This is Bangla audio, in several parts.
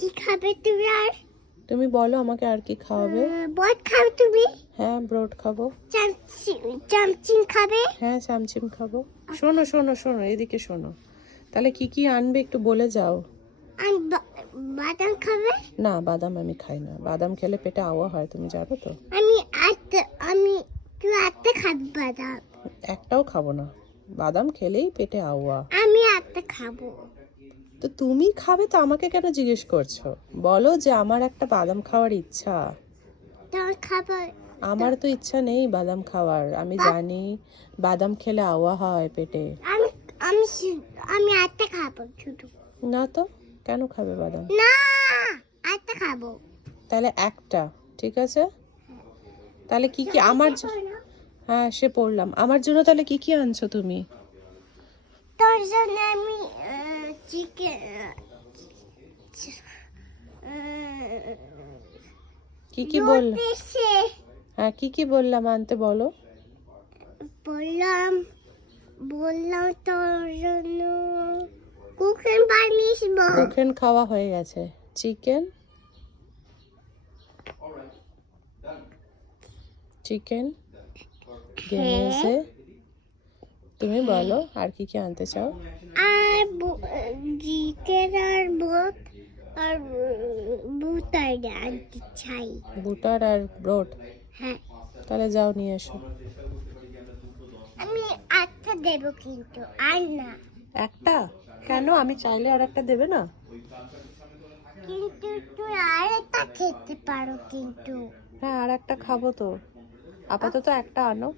কি খাবে তুমি আর? তুমি বলো আমাকে আর কি খাওয়াবে? ব্রেড খাবে তুমি? হ্যাঁ, ব্রেড খাবো। চামচিং খাবে? হ্যাঁ, চামচিম খাবো। শোনো শোনো শোনো, এদিকে শোনো। তাহলে কি কি আনবে একটু বলে যাও। আর বাদাম খাবে? না, বাদাম আমি খাই না। বাদাম খেলে পেটে আওয়া হয়, তুমি জানো তো। আমি তুই আটটা খাবি বাদাম? একটাও খাবো না। বাদাম খেলেই পেটে আওয়া। আমি আটটা খাবো। তো তুমি খাবে তো আমাকে কেন জিজ্ঞেস করছো? বলো যে আমার একটা বাদাম খাওয়ার ইচ্ছা। তোর খাবার? আমার তো ইচ্ছা নেই বাদাম খাওয়ার। আমি জানি বাদাম খেলে আওয়া হয় পেটে। আমি আমি আমি আটটা খাবো শুধু। না তো, কেন খাবে বাদাম? না, আটটা খাবো। তাহলে একটা, ঠিক আছে। তাহলে কি কি আমার হ্যাঁ, সে পড়লাম। আমার জন্য তাহলে কি কি আনছো তুমি? তোর জন্য আমি চিকেন, কি কি বললাম? হ্যাঁ, কি কি বললাম আনতে বলো। বললাম বললাম তোর জন্য কুকিং বানিয়েছিস। কুকেন খাওয়া হয়ে গেছে। চিকেন, চিকেন গেনেছে। তুমি বলো আর কি কি আনতে চাও? আর চিকেন আর বুট আর বুটার আনতে চাই। বুটার আর ব্রড? হ্যাঁ, তাহলে যাও নিয়ে এসো। আমি আটটা দেবো কিন্তু আর না। একটা? কেন? আমি চাইলে আর একটা দেবে না? কিন্তু তুই আর একটা খেতে পারো কিন্তু। হ্যাঁ, আর একটা খাবো তো। আপাতত একটা আনো,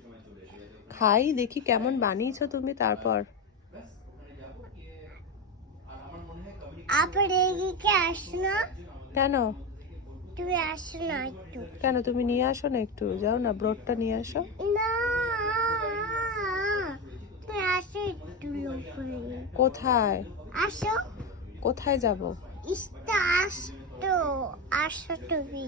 খাই দেখি কেমন বানিয়েছো তুমি, তারপর। আবার এদিকে আসো না। কেন? তুমি আসো না একটু। কেন তুমি নিয়ে আসো না একটু? যাও না, ব্রডটা নিয়ে আসো। না, তুমি আসো একটু লোক করে। কোথায়? আসো। কোথায় যাব? আসতো আসো তুমি।